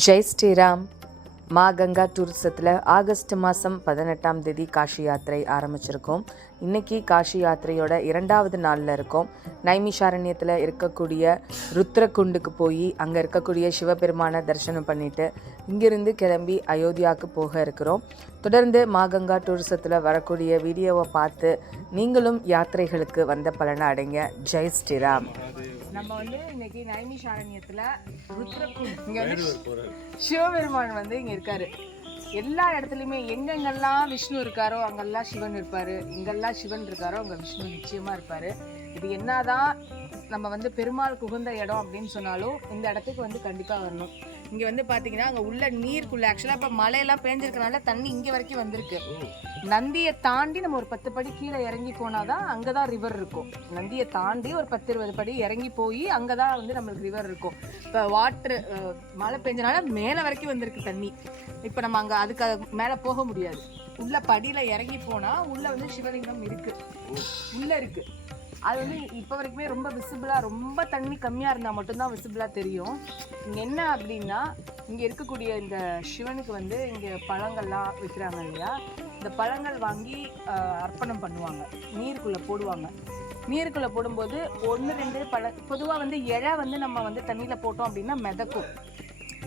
ஜெய் ஸ்ரீராம். மா கங்கா டூரிசத்தில் ஆகஸ்ட் மாதம் பதினெட்டாம் தேதி காஷி யாத்திரை ஆரம்பிச்சிருக்கோம். இன்னைக்கு காஷி யாத்திரையோட இரண்டாவது நாளில் இருக்கோம். நைமிஷாரண்யத்தில் இருக்கக்கூடிய ருத்ரகுண்டுக்கு போய் அங்கே இருக்கக்கூடிய சிவபெருமானை தரிசனம் பண்ணிவிட்டு இங்கிருந்து கிளம்பி அயோத்தியாவுக்கு போக இருக்கிறோம். தொடர்ந்து மாகங்கா டூரிசத்தில் வரக்கூடிய வீடியோவை பார்த்து நீங்களும் யாத்திரைகளுக்கு வந்த பலனை அடைங்க. ஜெய் ஸ்ரீராம். நம்ம வந்து இன்னைக்கு நைமிஷாரண்யத்தில் ருத்ரகுண்ட் இங்கே வந்து சிவபெருமான் வந்து இங்கே இருக்காரு. எல்லா இடத்துலையுமே எங்கெங்கெல்லாம் விஷ்ணு இருக்காரோ அங்கெல்லாம் சிவன் இருப்பாரு. எங்கெல்லாம் சிவன் இருக்காரோ அங்கே விஷ்ணு நிச்சயமாக இருப்பாரு. இது என்னதான் நம்ம வந்து பெருமாள் குகுந்த இடம் அப்படின்னு சொன்னாலும் இந்த இடத்துக்கு வந்து கண்டிப்பாக வரணும். இங்கே வந்து பார்த்தீங்கன்னா அங்கே உள்ள நீருக்குள்ளே ஆக்சுவலாக இப்போ மழையெல்லாம் பேஞ்சிருக்கனால தண்ணி இங்கே வரைக்கும் வந்திருக்கு. நந்தியை தாண்டி நம்ம ஒரு பத்து படி கீழே இறங்கி போனால் தான் அங்கே தான் ரிவர் இருக்கும். நந்தியை தாண்டி ஒரு பத்து இருபது படி இறங்கி போய் அங்கே தான் வந்து நம்மளுக்கு ரிவர் இருக்கும். இப்போ வாட்ரு மழை பெஞ்சனால மேலே வரைக்கும் வந்திருக்கு தண்ணி. இப்போ நம்ம அங்கே அதுக்கு மேலே போக முடியாது. உள்ள படியில் இறங்கி போனால் உள்ளே வந்து சிவலிங்கம் இருக்குது உள்ளே இருக்குது அது வந்து இப்போ வரைக்குமே ரொம்ப விசிபிளாக ரொம்ப தண்ணி கம்மியாக இருந்தால் மட்டும்தான் விசிபிளாக தெரியும். இங்கே என்ன அப்படின்னா இங்கே இருக்கக்கூடிய இந்த சிவனுக்கு வந்து இங்கே பழங்கள்லாம் விற்கிறாங்க இல்லையா? இந்த பழங்கள் வாங்கி அர்ப்பணம் பண்ணுவாங்க. நீருக்குள்ளே போடுவாங்க. நீருக்குள்ளே போடும்போது ஒன்று ரெண்டு பழ பொதுவாக வந்து இழை வந்து நம்ம வந்து தண்ணியில் போட்டோம் அப்படின்னா மிதக்கும்.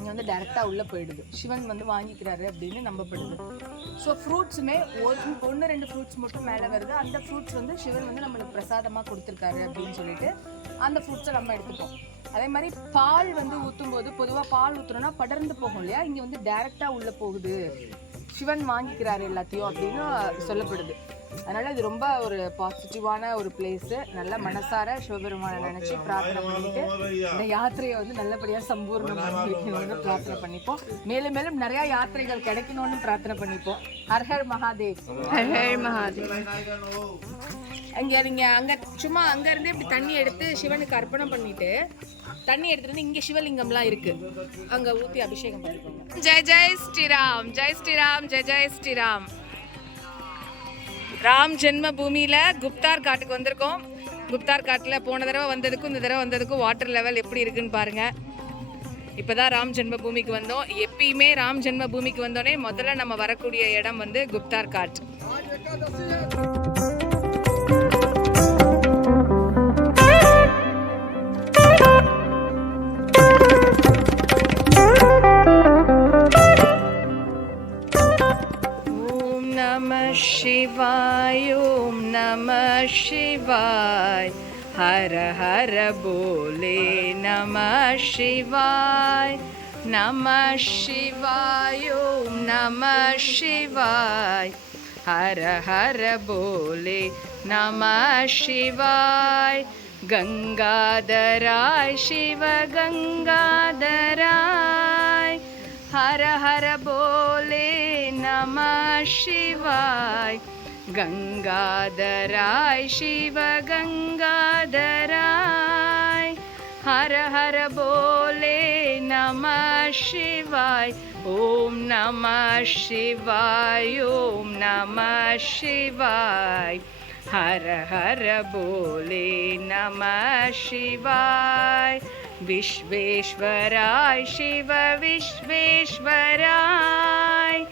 இங்கே வந்து டேரெக்டாக உள்ளே போயிடுது. சிவன் வந்து வாங்கிக்கிறாரு அப்படின்னு நம்பப்படுது. ஸோ ஃப்ரூட்ஸுமே ஒரு ஒன்று ரெண்டு ஃப்ரூட்ஸ் மட்டும் மேலே வருது. அந்த ஃப்ரூட்ஸ் வந்து சிவன் வந்து நம்மளுக்கு பிரசாதமாக கொடுத்துருக்காரு அப்படின்னு சொல்லிட்டு அந்த ஃப்ரூட்ஸை நம்ம எடுத்துப்போம். அதே மாதிரி பால் வந்து ஊற்றும் போது பொதுவாக பால் ஊற்றுறோன்னா படர்ந்து போகும் இல்லையா? இங்கே வந்து டேரெக்டாக உள்ளே போகுது. சிவன் வாங்கிக்கிறாரு எல்லாத்தையும் அப்படின்னு சொல்லப்படுது. அதனால இது ரொம்ப ஒரு பாசிட்டிவான ஒரு பிளேஸ் நல்ல மனசார சிவபெருமானை நினைச்சு பிரார்த்தனை பண்ணிட்டு இந்த யாத்திரையை வந்து நல்லபடியா வைக்கணும்னு பிரார்த்தனை பண்ணிப்போம். மேலும் மேலும் நிறைய யாத்திரைகள் கிடைக்கணும்னு பிரார்த்தனை பண்ணிப்போம். ஹர் ஹர் மகாதேவ். ஹர் ஹர் மகாதேவ். அங்க நீங்க அங்க சும்மா அங்க இருந்து இப்படி தண்ணி எடுத்து சிவனுக்கு அர்ப்பணம் பண்ணிட்டு தண்ணி எடுத்துட்டு இங்க சிவலிங்கம்லாம் இருக்கு. அங்க ஊத்தி அபிஷேகம் பண்ணிக்கோங்க. ஜெய் ஜெய் ஸ்ரீராம். ஜெய் ஸ்ரீராம் ஜெய் ஜெய் ஸ்ரீராம். ராம் ஜென்ம பூமியில் குப்தார் காட்டுக்கு வந்திருக்கோம். குப்தார் காட்டில் போன தடவை வந்ததுக்கும் இந்த தடவை வந்ததுக்கும் வாட்டர் லெவல் எப்படி இருக்குன்னு பாருங்கள் இப்போ தான் ராம் ஜென்ம பூமிக்கு வந்தோம். எப்பயுமே ராம் ஜென்ம பூமிக்கு வந்தோடனே முதல்ல நம்ம வரக்கூடிய இடம் வந்து குப்தார் காட். शिवाय ॐ नमः शिवाय। हर हर बोले नमः शिवाय। नमः शिवाय ॐ नमः शिवाय। हर हर बोले नमः शिवाय। गङ्गाधराय शिव गङ्गाधराय हर हर बोले नमः शिवाय गंगाधराय शिव गंगाधराय हर हर बोले नमः शिवाय ॐ नमः शिवाय ॐ नमः शिवाय हर हर बोले नमः शिवाय विश्वेश्वराय शिव विश्वेश्वराय।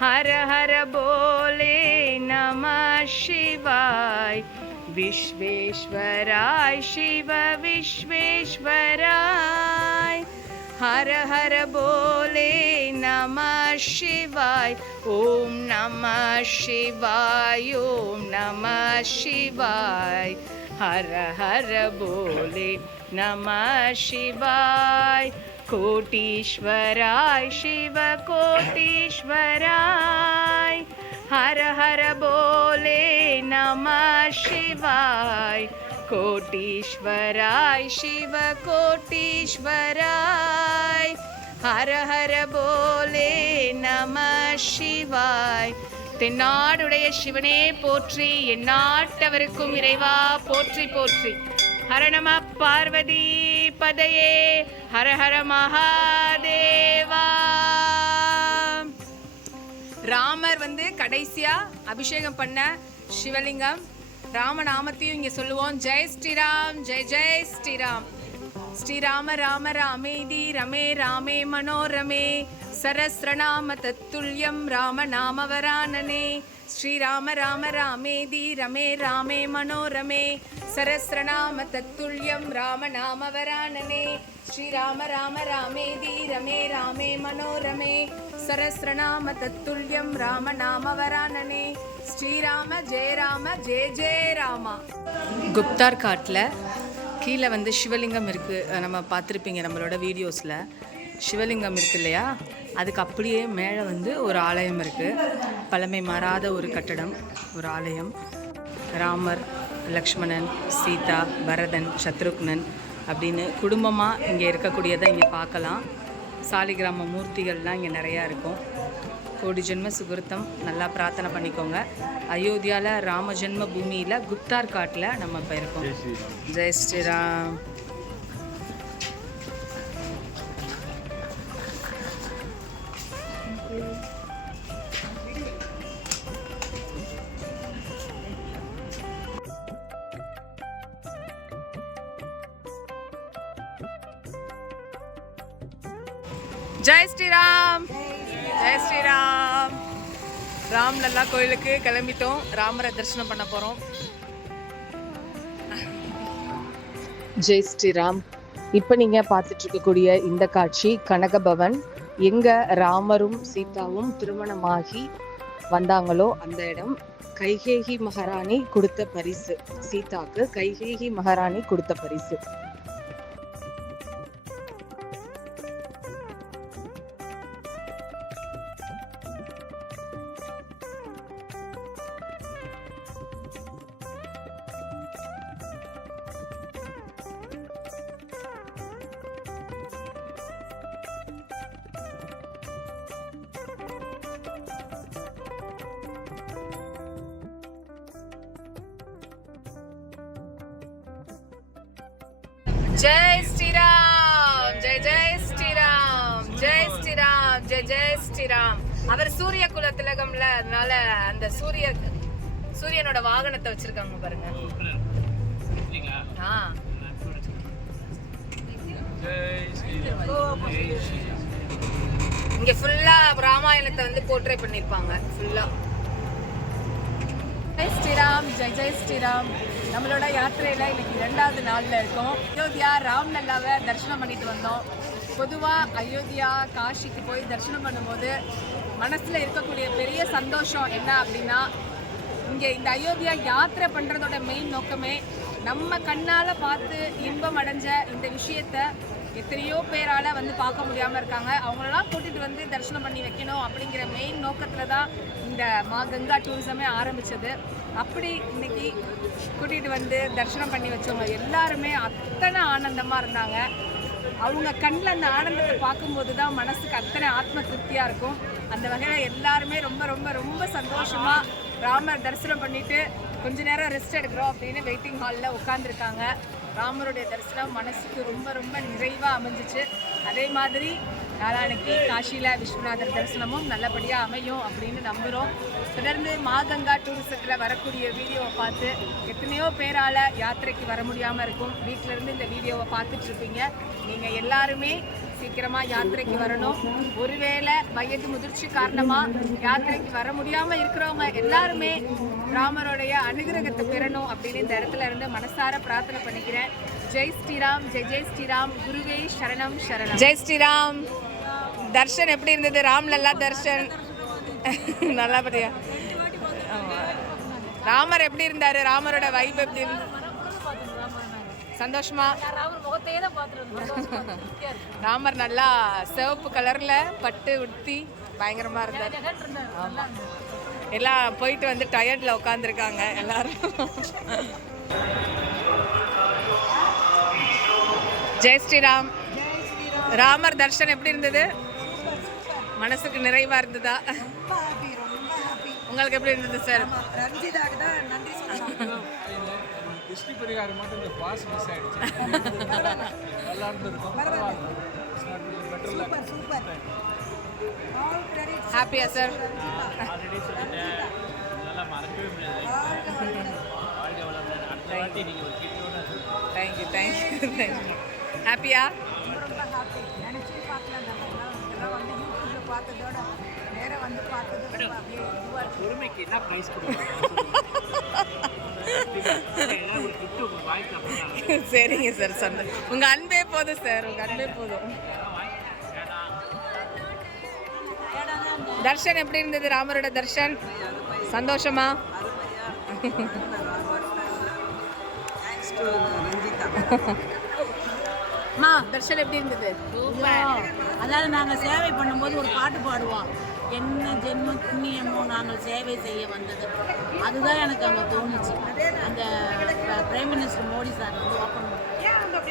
हर हर बोले नमः शिवाय। विश्वेश्वराय शिव विश्वेश्वराय। हर हर बोले नमः शिवाय। ॐ नमः शिवाय ॐ नमः शिवाय हर हर बोले नमः शिवाय। कोटीश्वराय, शिव कोटीश्वराय। हर हर बोले नमः शिवाय। कोटीश्वराय, शिव कोटीश्वराय। हर हर बोले नमः शिवाय। தென்னாடுடைய சிவனே போற்றி எந்நாட்டவருக்கும் இறைவா போற்றி போற்றி. ஹரணம பார்வதி பதையே ஹர ஹர மகாதேவா. ராமர் வந்து கடைசியா அபிஷேகம் பண்ண சிவலிங்கம் ராமநாமத்தையும் இங்க சொல்லுவோம். ஜெய் ஸ்ரீராம் ஜெய் ஜெய் ஸ்ரீராம். ஸ்ரீராம ராம ராமேதி ரமே ராமே மனோரமே சரஸ்ரநாம தத்துல்யம் ராம நாமவரானனே ஸ்ரீராம ராம ராமேதி ரமே ராமே மனோரமே. சரஸ்ரநாம தத்துல்யம் ராம நாமவரானனே ஸ்ரீராம ராம ராமேதி ரமே ராமே மனோரமே. சரஸ்ரநாம தத்துல்யம் ராம நாமவரானனே ஸ்ரீராம ஜெய ராம ஜெய ஜெய ராமா. குப்தார் காட்டில் கீழே வந்து சிவலிங்கம் இருக்குது நம்ம பார்த்துருப்பீங்க நம்மளோட வீடியோஸில். சிவலிங்கம் இருக்கு இல்லையா அதுக்கு அப்படியே மேலே வந்து ஒரு ஆலயம் இருக்குது பழமை மாறாத ஒரு கட்டடம் ஒரு ஆலயம். ராமர் லக்ஷ்மணன் சீதா பரதன் சத்ருக்னன் அப்படின்னு குடும்பமாக இங்கே இருக்கக்கூடியதை இங்கே பார்க்கலாம். சாலிகிராம மூர்த்திகள்லாம் இங்கே நிறையா இருக்கும். கோடி ஜென்ம சுகிருத்தம் நல்லா பிரார்த்தனை பண்ணிக்கோங்க. அயோத்தியாவில் ராம ஜென்ம பூமியில் குப்தார் காட்டில் நம்ம இப்போ இருக்கோம். ஜெய் ஸ்ரீராம். ஜெய் ஸ்ரீராம். ஜெய் ஸ்ரீராம். ராம் லல்லா கோயிலுக்கு கிளம்பிட்டோம். ராமரை தரிசனம் பண்ண போகிறோம் ஜெய் ஸ்ரீராம். இப்போ நீங்கள் பார்த்துட்டு இருக்கக்கூடிய இந்த காட்சி கனகபவன் எங்கே ராமரும் சீதாவும் திருமணமாகி வந்தாங்களோ அந்த இடம் கைகேகி மகாராணி கொடுத்த பரிசு. சீதாக்கு கைகேகி மகாராணி கொடுத்த பரிசு. சூரிய குல திலகம்ல அதனால அந்த சூரிய சூரியனோட வாகனத்தை வச்சிருக்காங்க பாருங்க. ஆ. இங்க ஃபுல்லா ராமாயணத்தை வந்து போர்ட்ரே பண்ணிருப்பாங்க ஃபுல்லா ஜெய் ஸ்ரீராம் ஜெய் ஜெய் ஸ்ரீராம். நம்மளோட யாத்திரையில இன்னைக்கு இரண்டாவது நாள்ல இருக்கோம். அயோத்தியா ராம் நல்லாவை தரிசனம் பண்ணிட்டு வந்தோம். பொதுவா அயோத்தியா காஷிக்கு போய் தரிசனம் பண்ணும்போது மனசில் இருக்கக்கூடிய பெரிய சந்தோஷம் என்ன அப்படின்னா இங்கே இந்த அயோத்தியா யாத்திரை பண்ணுறதோட மெயின் நோக்கமே நம்ம கண்ணால் பார்த்து இன்பம் அடைஞ்ச இந்த விஷயத்த எத்தனையோ பேரால் வந்து பார்க்க முடியாமல் இருக்காங்க. அவங்களெல்லாம் கூட்டிகிட்டு வந்து தரிசனம் பண்ணி வைக்கணும் அப்படிங்கிற மெயின் நோக்கத்தில் தான் இந்த மா கங்கா டூரிசமே ஆரம்பித்தது அப்படி இன்னைக்கு கூட்டிகிட்டு வந்து தரிசனம் பண்ணி வச்சவங்க எல்லாருமே அத்தனை ஆனந்தமாக இருந்தாங்க. அவங்க கண்ணில் அந்த ஆனந்தத்தை பார்க்கும்போது தான் மனசுக்கு அத்தனை ஆத்ம திருப்தியாக இருக்கும். அந்த வகையில் எல்லாருமே ரொம்ப ரொம்ப ரொம்ப சந்தோஷமாக ராமர் தரிசனம் பண்ணிட்டு கொஞ்ச நேரம் ரெஸ்ட் எடுக்கிறோம் அப்படின்னு வெயிட்டிங் ஹாலில் உட்காந்துருக்காங்க ராமருடைய தரிசனம் மனசுக்கு ரொம்ப ரொம்ப நிறைவாக அமைஞ்சிச்சு. அதே மாதிரி நாளானைக்கு காஷியில் விஸ்வநாதர் தரிசனமும் நல்லபடியாக அமையும் அப்படின்னு நம்புகிறோம் தொடர்ந்து மாகங்கா டூரிசத்தில் வரக்கூடிய வீடியோவை பார்த்து எத்தனையோ பேரால் யாத்திரைக்கு வர முடியாமல் இருக்கும். வீட்டிலேருந்து இந்த வீடியோவை பார்த்துட்டு இருப்பீங்க. நீங்கள் எல்லாருமே சீக்கிரமாக யாத்திரைக்கு வரணும். ஒருவேளை வயது முதிர்ச்சி காரணமாக யாத்திரைக்கு வர முடியாமல் இருக்கிறவங்க எல்லாருமே ராமருடைய அனுகிரகத்தை பெறணும் அப்படின்னு இந்த இடத்துல இருந்து மனசார பிரார்த்தனை பண்ணிக்கிறேன். ஜெய் ஸ்ரீராம் ஜெய் ஜெய் ஸ்ரீராம். குருவே சரணம் சரணம். ஜெய் ஸ்ரீராம். தர்ஷன் எப்படி இருந்தது? ராம்லல்லா தர்ஷன். நல்லா பார்த்தியா ராமர் எப்படி இருந்தார்? ராமரோட வைப் எப்படி சந்தோஷமா? ராமர் நல்லா சிவப்பு கலரில் பட்டு உடுத்தி பயங்கரமாக இருந்தார். எல்லாம் போயிட்டு வந்து டயர்டில் உட்காந்துருக்காங்க எல்லாரும். ஜெய் ஸ்ரீராம். ராமர் தர்ஷன் எப்படி இருந்தது? மனசுக்கு நிறைவா இருந்ததா? உங்களுக்கு எப்படி இருந்தது சார் ரஞ்சிதாக்கு தான் நன்றி சொல்லணும். திருஷ்டி பரிகாரம் மட்டும் இந்த பாஸ் மிஸ் ஆயிடுச்சு. நல்லா இருந்திருக்கும். சூப்பர் சூப்பர் ஹாப்பியா சார் ஆல்ரெடி சொல்லிட்டேன். நல்லா மறக்கவே முடியாது. வாழ்க்கை வளர்ந்து அடுத்த வாட்டி நீங்கள் ஒரு கிட்டோட thank you thank you thank you ஹாப்பியா ஹாப்பி பார்த்ததோட நேராக வந்து பார்த்தது பொறுமைக்கு என்ன ப்ரைஸ் சரிங்க சார் சந்தோஷம் உங்க அன்பே போதும் சார் உங்க அன்பே போதும். தர்ஷன் எப்படி இருந்தது ராமரோட தர்ஷன்? சந்தோஷமா? அம்மா தர்ஷன் எப்படி இருந்தது? அதாவது நாங்கள் சேவை பண்ணும்போது ஒரு பாட்டு பாடுவோம். என்ன ஜென்ம புண்ணியமோ நாங்கள் சேவை செய்ய வந்தது. அதுதான் எனக்கு அங்கே தோணுச்சு. அந்த பிரைம் மினிஸ்டர் மோடி சார் வந்து ஓப்பன்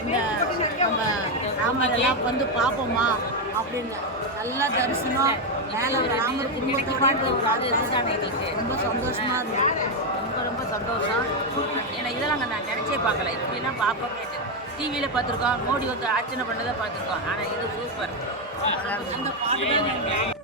இந்த நம்ம ராமரெல்லாம் வந்து பார்ப்போமா அப்படின்னு. நல்ல தரிசனம். மேலே ஒரு ராமர் குடும்பத்துக்கு ஒரு அது ரொம்ப சந்தோஷமா இருந்தது. சந்தோஷம். ஏன்னா இதெல்லாம் நான் நினச்சே பார்க்கல. இப்படிலாம் பார்ப்போம் டிவியில் பார்த்துருக்கோம். மோடி வந்து ஆச்சனை பண்ணதை பார்த்துருக்கோம். ஆனால் இது சூப்பர் அந்த பாட்டு